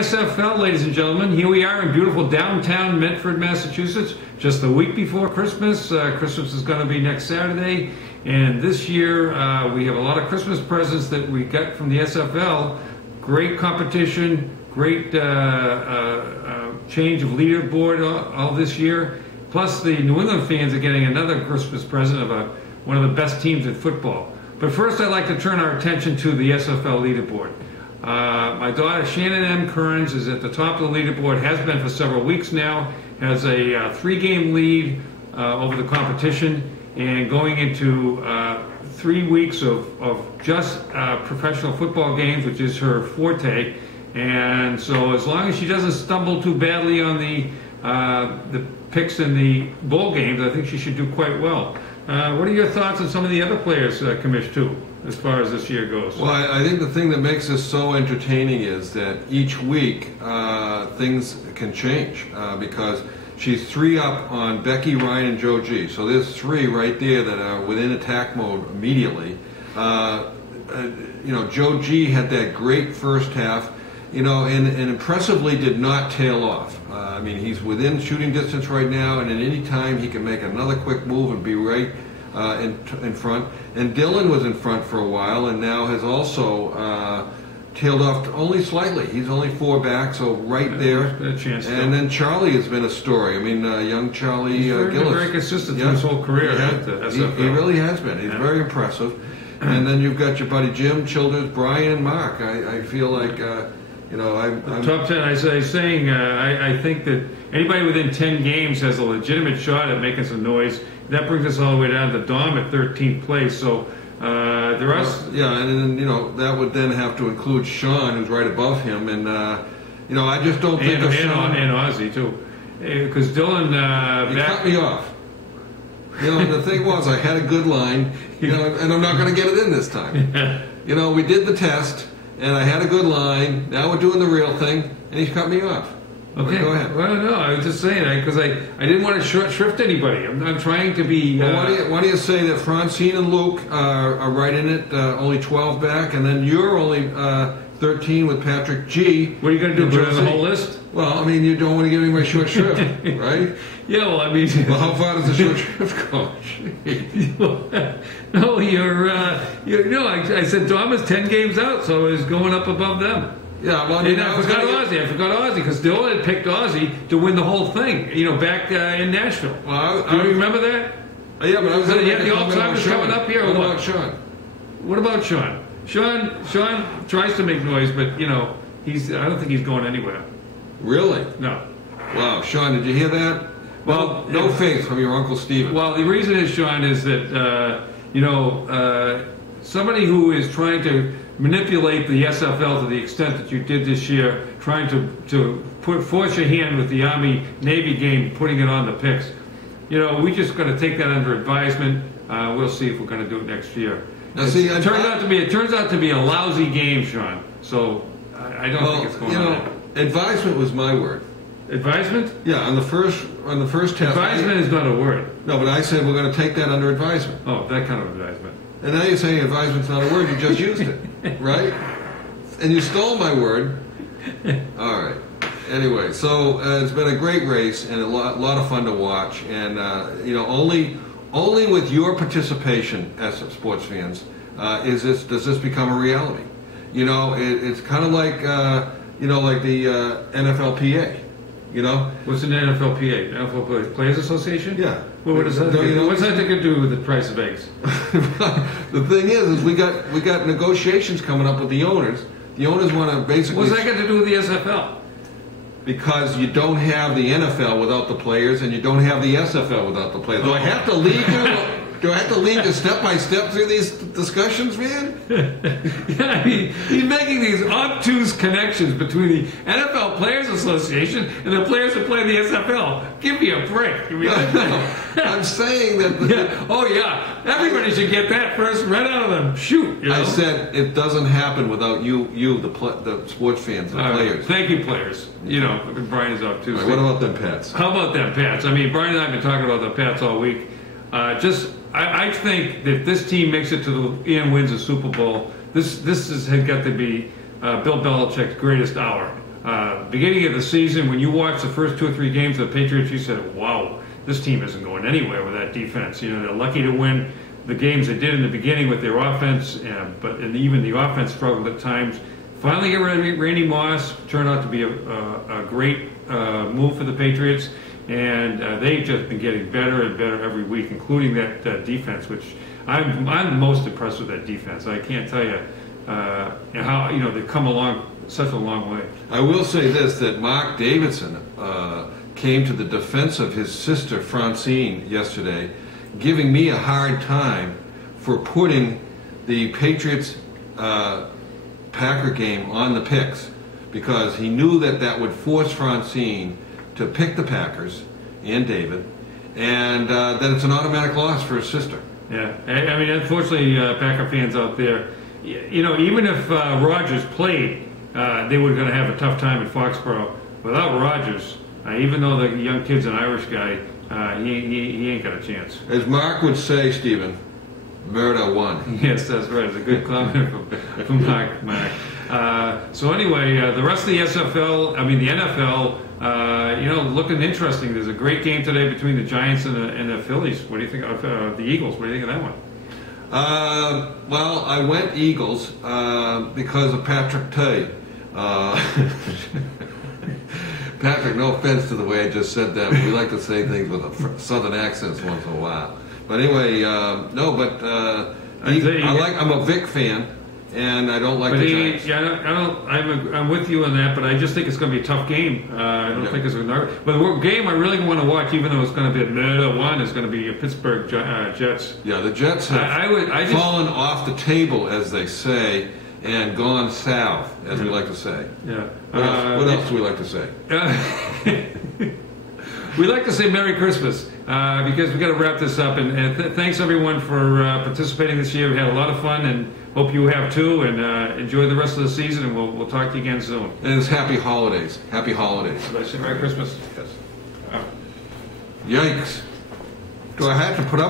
SFL, ladies and gentlemen, here we are in beautiful downtown Medford, Massachusetts, just a week before Christmas. Christmas is going to be next Saturday, and this year we have a lot of Christmas presents that we got from the SFL. Great competition, great change of leaderboard all this year. Plus, the New England fans are getting another Christmas present of one of the best teams in football. But first, I'd like to turn our attention to the SFL leaderboard. My daughter Shannon M. Kearns is at the top of the leaderboard, has been for several weeks now, has a 3-game lead over the competition, and going into 3 weeks of just professional football games, which is her forte. And so as long as she doesn't stumble too badly on the picks in the bowl games, I think she should do quite well. What are your thoughts on some of the other players, Commish, too, as far as this year goes? Well, I think the thing that makes this so entertaining is that each week things can change because she's 3 up on Becky, Ryan, and Joe G. So there's 3 right there that are within attack mode immediately. Joe G had that great first half, and impressively did not tail off. I mean, he's within shooting distance right now, and at any time he can make another quick move and be right in front. And Dylan was in front for a while and now has also tailed off only slightly. He's only 4 back, so right there. A chance. And then Charlie has been a story. I mean, young Charlie Gillis. He's very consistent through his whole career at the SFL. He really has been. He's very impressive. And then you've got your buddy Jim, Childers, Brian, and Mark. I feel like, I'm top 10. I think that anybody within 10 games has a legitimate shot at making some noise. That brings us all the way down to Dom at 13th place. So there are. And then that would then have to include Sean, who's right above him, and I just don't think of Sean and Ozzy too, because Dylan he cut me off. The thing was, I had a good line, and I'm not going to get it in this time. We did the test, and I had a good line. Now we're doing the real thing, and he's cut me off. Okay. Go ahead. Well, no, I was just saying because I didn't want to shrift anybody. I'm trying to be. Well, why do you say that Francine and Luke are right in it, only 12 back, and then you're only 13 with Patrick G. What are you going to do? Put it on the whole list? Well, I mean, you don't want to give me my short shrift, right? Yeah, well, I mean. Well, how far does the short shrift go? No, I said Dom is 10 games out, so he's going up above them. Yeah, well, I forgot Ozzy because Dylan had picked Ozzy to win the whole thing. Back in Nashville. Well, do you remember that? Yeah, but I was going to the Alzheimer's coming up here. What about Sean? What about Sean? Sean tries to make noise, but I don't think he's going anywhere. Really? No. Wow, Sean, did you hear that? Well, no faith from your Uncle Stephen. Well, the reason is, Sean, is that somebody who is trying to manipulate the SFL to the extent that you did this year, trying to force your hand with the Army-Navy game, putting it on the picks. We just got to take that under advisement. We'll see if we're going to do it next year. Now, it turns out to be a lousy game, Sean. So I don't think it's going on. Advisement was my word. Advisement? Yeah, on the first test. Advisement is not a word. No, but I said we're going to take that under advisement. Oh, that kind of advisement. And now you're saying advisement's not a word. You just used it, right? And you stole my word. All right. Anyway, so it's been a great race and a lot of fun to watch. And only with your participation as sports fans does this become a reality. It's kind of like like the NFLPA. What's an NFLPA? NFL Players Association? Yeah. Well, what's that to do with the price of eggs? The thing is we got negotiations coming up with the owners. The owners want to basically. What's that got to do with the SFL? Because you don't have the NFL without the players, and you don't have the SFL without the players. Do I have to lead you? Do I have to lead you step by step through these discussions, man? Yeah, I mean, he's making these obtuse connections between the NFL Players Association and the players who play the SFL. Give me a break. No. I'm saying that. Oh yeah, everybody should get that first right out of them. Shoot. I said it doesn't happen without you, the sports fans, the players. Thank you, players. Brian is up too. Right, what about them Pats? How about them Pats? I mean, Brian and I have been talking about the Pats all week. I think that this team makes it to and wins a Super Bowl. This has got to be Bill Belichick's greatest hour. Beginning of the season, when you watch the first 2 or 3 games of the Patriots, you said, wow, this team isn't going anywhere with that defense. You know, they're lucky to win the games they did in the beginning with their offense, but even the offense struggled at times. Finally get rid of Randy Moss. Turned out to be a great move for the Patriots, and they've just been getting better and better every week, including that defense, which I'm most impressed with that defense. I can't tell you how they've come along such a long way. I will say this, that Mark Davidson came to the defense of his sister Francine yesterday, giving me a hard time for putting the Patriots Packer game on the picks, because he knew that would force Francine to pick the Packers and David, and that it's an automatic loss for his sister. Yeah, I mean, unfortunately, Packer fans out there, even if Rodgers played, they were going to have a tough time in Foxborough. Without Rodgers, even though the young kid's an Irish guy, he ain't got a chance. As Mark would say, Stephen, murder won. Yes, that's right. It's a good comment from Mark. So anyway, the rest of the SFL, the NFL, looking interesting. There's a great game today between the Giants and the Phillies. What do you think of the Eagles? What do you think of that one? Well, I went Eagles because of Patrick Tay. Patrick, no offense to the way I just said that, but we like to say things with a southern accents once in a while. But anyway, I'm a Vic fan, and I don't like the Giants. Yeah, I'm with you on that, but I just think it's going to be a tough game. I don't think it's going to. But the game I really want to watch, even though it's going to be another one, is going to be Pittsburgh Jets. Yeah, the Jets have fallen off the table, as they say, and gone south, as we like to say. Yeah. What else do we like to say? We like to say Merry Christmas because we got to wrap this up. And thanks everyone for participating this year. We had a lot of fun, and hope you have too. And enjoy the rest of the season. And we'll talk to you again soon. And it's happy holidays. Happy holidays. Did I say Merry Christmas? Yes. Yikes! Do I have to put up?